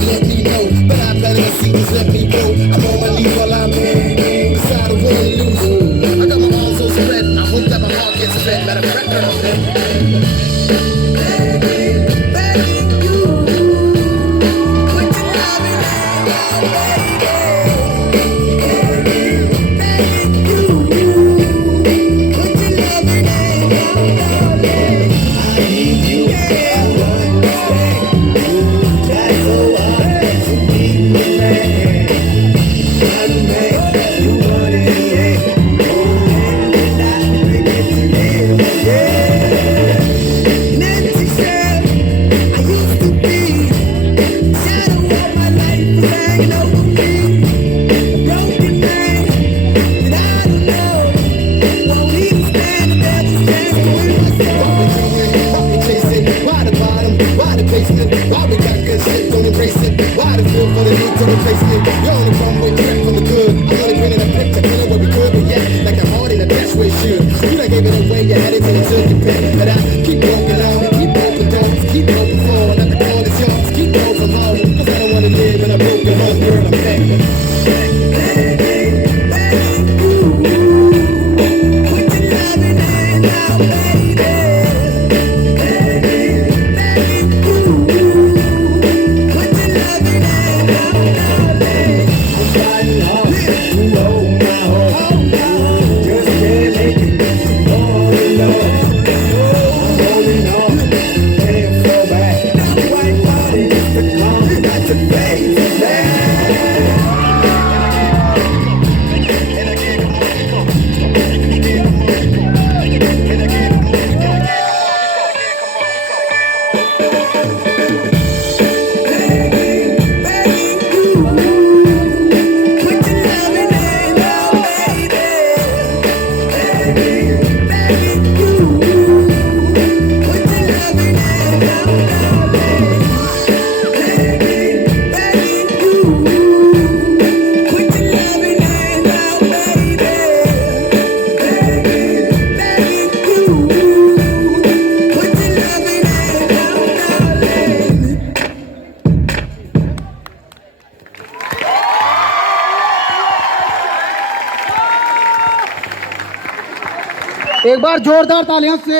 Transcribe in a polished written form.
you let me know. But I better not see, just let me go. I'm on my knees while I'm beside a willing loser. I got my arms so spread, I hope that my heart gets fed. Matter of fact, why we got good shit, don't embrace it. Why the feel for the need to replace it? You're on the wrong way, track from the good. I'm gonna bring in a picture, feeling what we could, but yeah, like a heart in a best way should. You done gave it away, you had it till it took your pen. But I keep walking on, keep open doors, keep open for. Let the call is yours, keep going from home. Cause I don't wanna live in a broken home, girl, I'm begging. एक बार जोरदार तालियां से